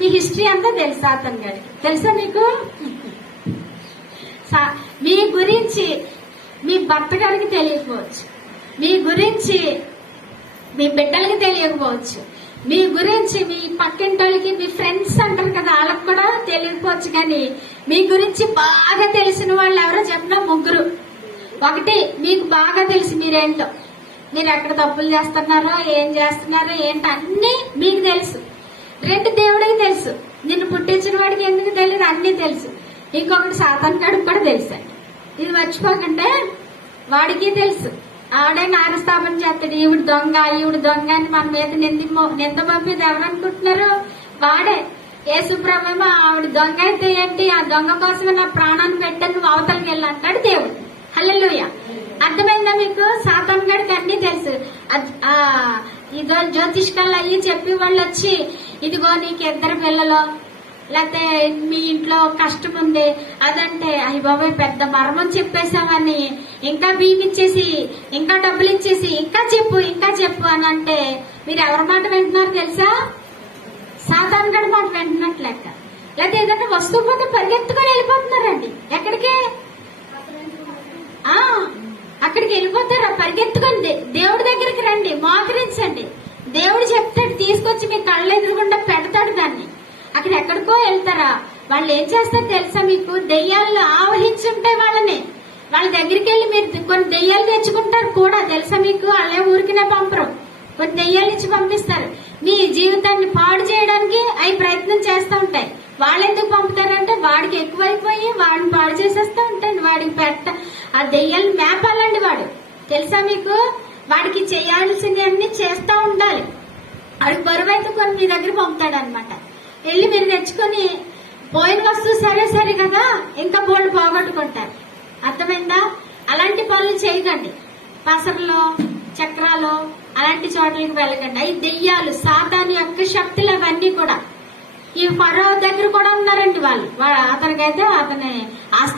మీ history అంతా తెలుసు సాతాన్ గారికి. తెలుసా మీకు? మీ గురించి మీ భర్త గారికి తెలియకపోవచ్చు, మీ గురించి మీ బిడ్డలకి తెలియకపోవచ్చు, మీ గురించి మీ పక్కింటోళ్ళకి, మీ ఫ్రెండ్స్ అంటారు కదా, వాళ్ళకి కూడా తెలియకపోవచ్చు. కానీ మీ గురించి బాగా తెలిసిన వాళ్ళు ఎవరో చెప్పినా ముగ్గురు. ఒకటి, మీకు బాగా తెలుసు మీరేంటో, మీరు ఎక్కడ తప్పులు చేస్తున్నారో, ఏం చేస్తున్నారో ఏంటో అన్ని మీకు తెలుసు. రెండు, దేవుడికి తెలుసు. నిన్ను పుట్టించిన వాడికి ఎందుకు తెలియదు, అన్ని తెలుసు. ఇంకొకటి సాతాన్ గాడికి కూడా తెలుసండి. ఇది మర్చిపోకంటే, వాడికి తెలుసు. ఆడే నారస్థాపన చేస్తాడు, ఈవిడ దొంగ ఈవిడ దొంగ అని మన మీద నింద పంపేది ఎవరనుకుంటున్నారు? వాడే. యేసుప్రభేమో ఆవిడ దొంగ అయితే ఏంటి, ఆ దొంగ కోసమే నా ప్రాణాన్ని పెట్టాను, నువ్వు అవతలకి వెళ్ళి అంటాడు దేవుడు. హల్లెలూయా. అర్థమైందా మీకు? సాతాన్ గడికి అన్ని తెలుసు. ఇదో జ్యోతిష్కాలు అయ్యి చెప్పి వాళ్ళు వచ్చి, ఇదిగో నీకు 2 పిల్లలు, లేకపోతే మీ ఇంట్లో కష్టం ఉంది అదంటే, అయ్య బాబాయ్ పెద్ద మర్మం చెప్పేశామని ఇంకా బియ్యం ఇచ్చేసి, ఇంకా డబ్బులు ఇచ్చేసి, ఇంకా చెప్పు అని అంటే మీరు ఎవరి మాట వింటున్నారు తెలుసా? సాతాన్ గడి మాట వింటున్నట్లు లెక్క. లేకపోతే ఏదైనా వస్తువు పోతే పరిగెత్తుకొని వెళ్ళిపోతున్నారండి. ఎక్కడికి? అక్కడికి వెళ్ళిపోతారా? పరిగెత్తుకొని దేవుడి దగ్గరికి రండి, మోకరించండి. దేవుడు చెప్తాడు, తీసుకొచ్చి మీ కళ్ళ ఎదురుగుండా పెడతాడు దాన్ని. అక్కడ ఎక్కడికో వెళ్తారా? వాళ్ళు ఏం చేస్తారు తెలుసా మీకు? దెయ్యాలను ఆవహించుంటే వాళ్ళ దగ్గరికి వెళ్ళి మీరు కొన్ని దెయ్యాలు తెచ్చుకుంటారు కూడా, తెలుసా మీకు? వాళ్ళే ఊరికినే పంపరు, కొన్ని దెయ్యాలు ఇచ్చి పంపిస్తారు. మీ జీవితాన్ని పాడు చేయడానికి అవి ప్రయత్నం చేస్తూ ఉంటాయి. వాళ్ళు ఎందుకు పంపుతారంటే, వాడికి ఎక్కువైపోయి వాడిని పాడు చేసేస్తూ ఉంటాయండి. వాడికి ఆ దెయ్యాలను మేపాలండి వాడు, తెలుసా మీకు? వాడికి చేయాల్సింది అన్ని చేస్తూ ఉండాలి. వాడికి బరువు అయితే కొన్ని మీ దగ్గర పంపుతాడు అనమాట. వెళ్ళి మీరు తెచ్చుకొని పోయిన వస్తువు సరే కదా, ఇంకా బోల్డ్ పోగొట్టుకుంటారు. అర్థమైందా? అలాంటి పనులు చేయకండి. పసరలో, చక్రాలు అలాంటి చోట్లకి వెళ్ళకండి. అవి దెయ్యాలు, సాతాను యొక్క శక్తులు అవన్నీ కూడా. ఈ ఫరో దగ్గర కూడా ఉన్నారండి వాళ్ళు. అతనికైతే అతని ఆస్తి